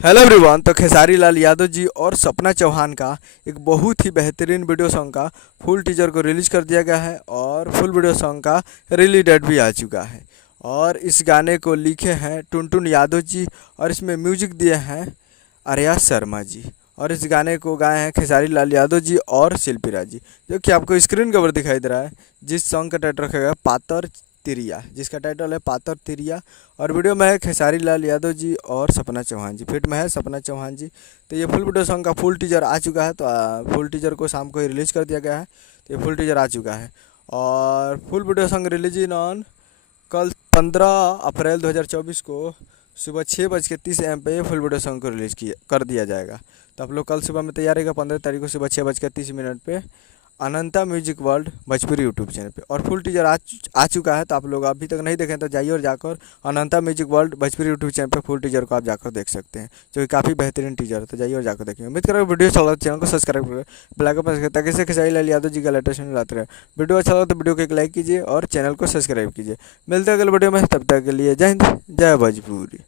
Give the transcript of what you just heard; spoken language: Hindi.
Hello everyone. तो खेसारी लाल यादव जी और सपना चौहान का एक बहुत ही बेहतरीन वीडियो सॉन्ग का फुल टीजर को रिलीज कर दिया गया है और फुल वीडियो सॉन्ग का रिलीज डेट भी आ चुका है। और इस गाने को लिखे हैं टुनटुन यादव जी और इसमें म्यूजिक दिए हैं आर्या शर्मा जी। और इस गाने को गाए हैं खेसारी लाल यादव जी और शिल्पी राज जी, जो कि आपको स्क्रीन कवर दिखाई दे रहा है। जिस सॉन्ग का टाइटल रखा गया पातर तिरिया, जिसका टाइटल है पातर तिरिया। और वीडियो में है खेसारी लाल यादव जी और सपना चौहान जी, फिट में है सपना चौहान जी। तो ये फुल वीडियो सॉन्ग का फुल टीजर आ चुका है। तो फुल टीजर को शाम को ही रिलीज कर दिया गया है। तो ये फुल टीजर आ चुका है और full video song release in on कल 15 अप्रैल 2024 को सुबह 6:30 AM पे ये फुल वीडियो सॉन्ग को रिलीज़ किया कर दिया जाएगा। तो आप लोग कल सुबह में तैयार रहेगा 15 तारीख को सुबह 6:30 पे Ananta music world Bhojpuri YouTube channel पे। और फुल टीजर आ चुका है। तो आप लोग अभी तक नहीं देखें तो जाइए और जाकर Ananta music world Bhojpuri YouTube channel पे फुल टीजर को आप जाकर देख सकते हैं, जो कि काफ़ी बेहतरीन टीजर है। तो जाइए और जाकर देखिए। उम्मीद करें वीडियो अच्छा लगा तो चैनल को सब्सक्राइब करें, बेल आइकन प्रेस करें ताकि से खेसारी लाल यादव जी का लेटेस्ट न्यूज़ आते रहे। वीडियो अच्छा लगा तो वीडियो को एक लाइक कीजिए और चैनल को सब्सक्राइब कीजिए। मिलते हैं अगले वीडियो में, तब तक के लिए जय हिंद जय भोजपुरी।